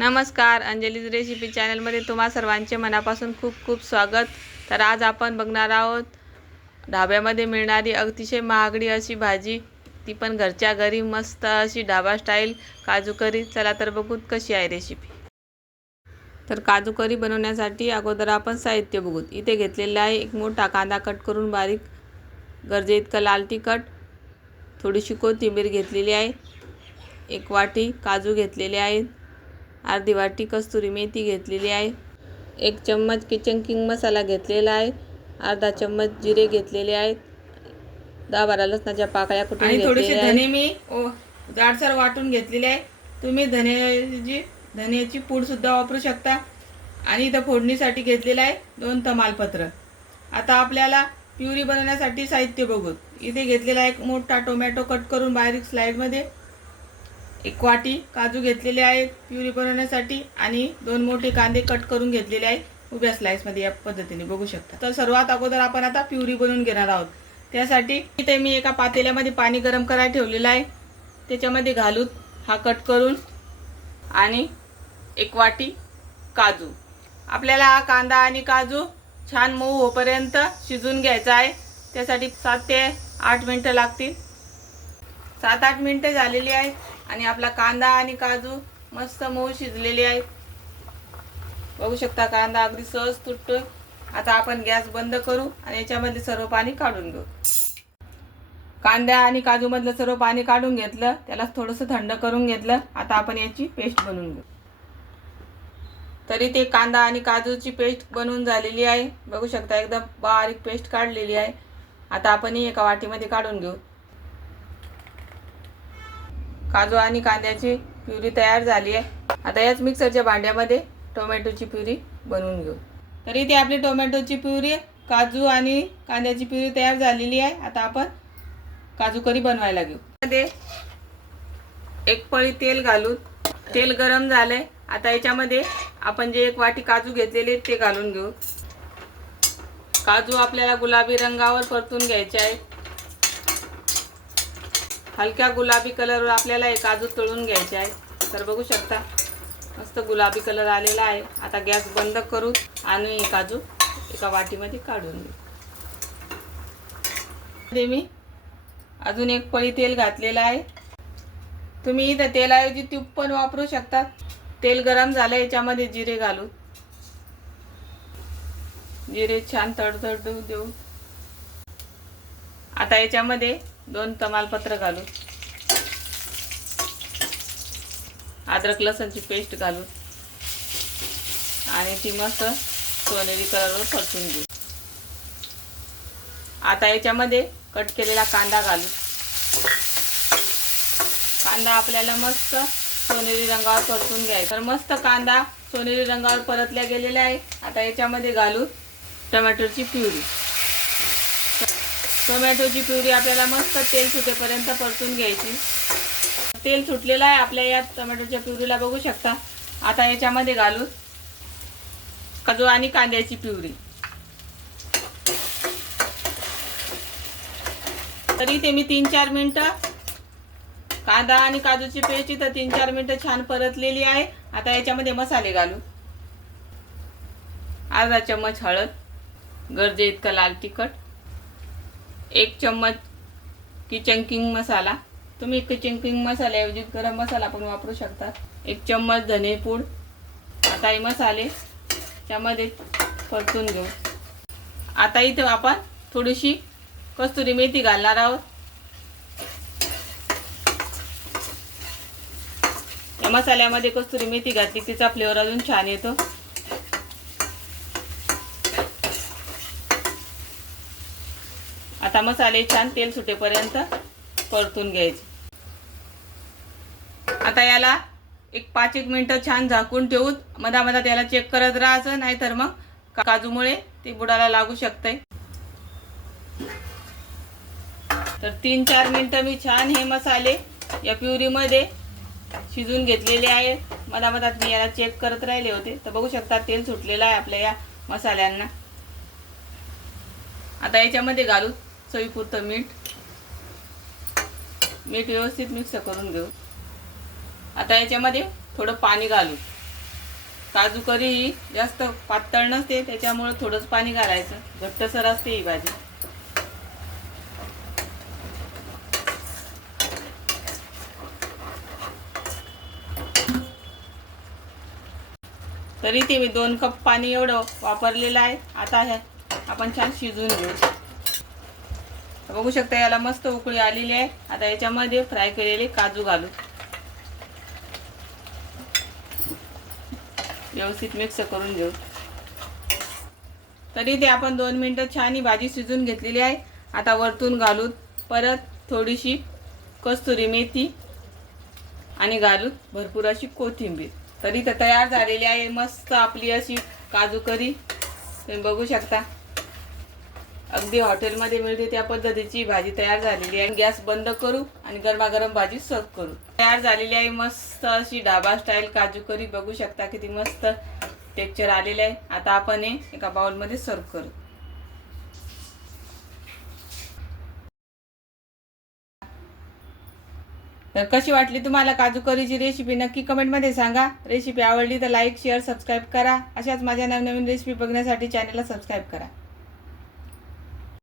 नमस्कार, अंजलीज रेसिपी चॅनलमध्ये तुम्हा सर्वांचे मनापासून खूप खूप स्वागत। तर आज आपण बघणार आहोत ढाब्यामध्ये मिळणारी अतिशय महागडी अशी भाजी, ती पण घरच्या घरी मस्त अशी ढाबा स्टाईल काजू करी। चला तर बघूत कशी आहे रेसिपी। तर काजू करी बनवण्यासाठी अगोदर आपण साहित्य बघूत। इथे घेतलेला आहे एक मोठा कांदा कट करून बारीक, गरजे इतका लाल तिखट, थोडीशी कोथिंबीर घेतलेली आहे, एक वाटी काजू घेतलेले आहेत, अर्धी वाटी कस्तुरी मेथी घेतलेली आहे, एक चम्मच किचन किंग मसाला घेतलेला आहे, अर्धा चम्मच जिरे घेतलेले आहेत, 10-12 लसणाच्या पाकळ्या कुटून आणि थोडेसे घेतलेले धने मी जाडसर वाटून घेतलेले आहे। तुम्ही धन्याची पूड सुद्धा वापरू शकता। आणि इथं फोडणीसाठी घेतलेला आहे 2 तमालपत्र। आता आपल्याला प्युरी बनवण्यासाठी साहित्य बघू। इथे घेतलेला एक मोठा टोमॅटो कट करून बारीक स्लाइडमध्ये, एक वाटी काजू घेतलेले आहेत प्युरी बनवण्यासाठी, आणि 2 मोठे कांदे कट करून घेतलेले आहेत उभ्या स्लाइसमध्ये। या पद्धतीने बघू शकता। तर सर्वात अगोदर आपण आता प्युरी बनवून घेणार आहोत। त्यासाठी इथे मी एका पातेल्यामध्ये पाणी गरम करायला ठेवलेलं आहे, त्याच्यामध्ये घालून हा कट करून आणि एक वाटी काजू। आपल्याला हा कांदा आणि काजू छान मऊ होईपर्यंत शिजून घ्यायचा आहे। त्यासाठी 7 ते 8 मिनिटं लागतील। 7-8 मिनिटं झालेली आहेत आणि आपला कांदा आणि काजू मस्त मऊ शिजलेले आहेत। बघू शकता कांदा अगदी सहज तुटतोय। आता आपण गॅस बंद करू आणि याच्यामध्ये सर्व पाणी काढून घेऊ। कांदा आणि काजू मधलं सर्व पाणी काढून घेतलं, त्याला थोडंसं थंड करून घेतलं। आता आपण याची पेस्ट बनवून घेऊ। तरी ते कांदा आणि काजूची पेस्ट बनवून झालेली आहे। बघू शकता एकदम बारीक पेस्ट काढलेली आहे। आता आपण ही एका वाटीमध्ये काढून घेऊ। काजू आणि कांद्याची प्युरी तयार झाली आहे। आता याच मिक्सरच्या भांड्यामध्ये टोमॅटोची प्युरी बनवून घेऊ। तर इथे आपली टोमॅटोची प्युरी, काजू आणि कांद्याची प्युरी तयार झालेली आहे। आता आपण काजू करी बनवायला घेऊ। मध्ये एक पळी तेल घालून, तेल गरम झालंय। आता याच्यामध्ये आपण जे एक वाटी काजू घेतलेले ते घालून घेऊ। काजू आपल्याला गुलाबी रंगावर परतून घ्यायचे आहे। हलक्या गुलाबी कलरवर आपल्याला हे काजू तळून घ्यायचे आहे। तर बघू शकता मस्त गुलाबी कलर आलेला आहे। आता गॅस बंद करू आणि हे काजू एका वाटीमध्ये काढून घेऊ। मी अजून एक पळी तेल घातलेलं आहे। तुम्ही इथं तेलाऐवजी तूप पण वापरू शकता। तेल गरम झालं, याच्यामध्ये जिरे घालू। जिरे छान तडतडू देऊ। आता याच्यामध्ये 2 तमालपत्र घालू, अद्रक लसणची पेस्ट घालू आणि ती मस्त सोनेरी कलरवर परतून घेऊ। आता याच्यामध्ये कट केलेला कांदा घालू। कांदा आपल्याला मस्त सोनेरी रंगावर परतून घ्यायचा। तर मस्त कांदा सोनेरी रंगावर परतल्या गेलेला आहे। आता याच्यामध्ये घालू टोमॅटोची प्युरी। टोमॅटोची प्युरी आपल्याला मस्त तेल सुटेपर्यंत परतून घ्यायची। तेल सुटलेलं आहे आपल्या या टोमॅटोच्या प्युरीला, बघू शकता। आता याच्यामध्ये घालू काजू आणि कांद्याची प्युरी। तरी ते मी 3-4 मिनिटं कांदा आणि काजूची पेस्ट इथं 3-4 मिनिटं छान परतलेली आहे। आता याच्यामध्ये मसाले घालू। अर्धा चम्मच हळद, गरजे इतका लाल तिखट, 1 चम्मच किचन किंग मसाला। तुम्ही किचन किंग मसाल्याऐवजी गरम मसाला पण वापरू शकता, 1 चम्मच धने पूड। आता हे मसाले त्यामध्ये परतून घेऊ। आता इथे आपण थोडीशी कस्तुरी मेथी घालणार आहोत। या मसाल्यामध्ये कस्तुरी मेथी घातली तिचा फ्लेवर अजून छान येतो। आता मसाले छान तेल सुटेपर्यंत परतून घ्यायचे। आता याला एक 5-1 मिनिटं छान झाकून ठेवून मधामधात याला चेक करत राहायचं, नाहीतर मग काजूमुळे ती बुडाला लागू शकते। तर 3-4 मिनिटं मी छान हे मसाले या प्युरीमध्ये शिजून घेतलेले आहे। मधामधात मी याला चेक करत राहिले होते। तर बघू शकता तेल सुटलेलं आहे आपल्या या मसाल्यांना। आता याच्यामध्ये घालू चवीपुरतं मीठ। मीठ व्यवस्थित मिक्स करून घेऊ। आता याच्यामध्ये थोडं पाणी घालू। काजू करी ही जास्त पातळ नसते, त्याच्यामुळे थोडंच पाणी घालायचं. घट्टसर असते ही भाजी. तरी ते मी 2 कप पाणी एवढं वापरलेलं आहे. आता हे आपण छान शिजवून घेऊ. बघू शकता याला मस्त उकळी आलेली आहे. आता याच्यामध्ये फ्राय केलेले काजू घालू. व्यवस्थित मिक्स करून घेऊ. तरी ते आपण 2 मिनिटं छान ही भाजी शिजवून घेतलेली आहे. आता वरतून घालून परत थोडीशी कस्तुरी मेथी आणि घालून भरपूर अशी कोथिंबीर. तरी तर तयार झालेली आहे मस्त आपली अशी काजू करी. तुम्ही बघू शकता अगदी हॉटेलमध्ये मिळते त्या पद्धतीची भाजी तयार झालेली आहे. गॅस बंद करू आणि गरमागरम भाजी सर्व करू. तयार झालेली आहे मस्त अशी ढाबा स्टाईल काजू करी. बघू शकता किती मस्त टेक्स्चर आलेलं आहे. आता आपण हे एका बाउलमध्ये सर्व करू. तर कशी वाटली तुम्हाला काजू करीची रेसिपी नक्की कमेंटमध्ये सांगा. रेसिपी आवडली तर लाईक शेअर सबस्क्राईब करा. अशाच माझ्या नवनवीन रेसिपी बघण्यासाठी चॅनलला सबस्क्राईब करा.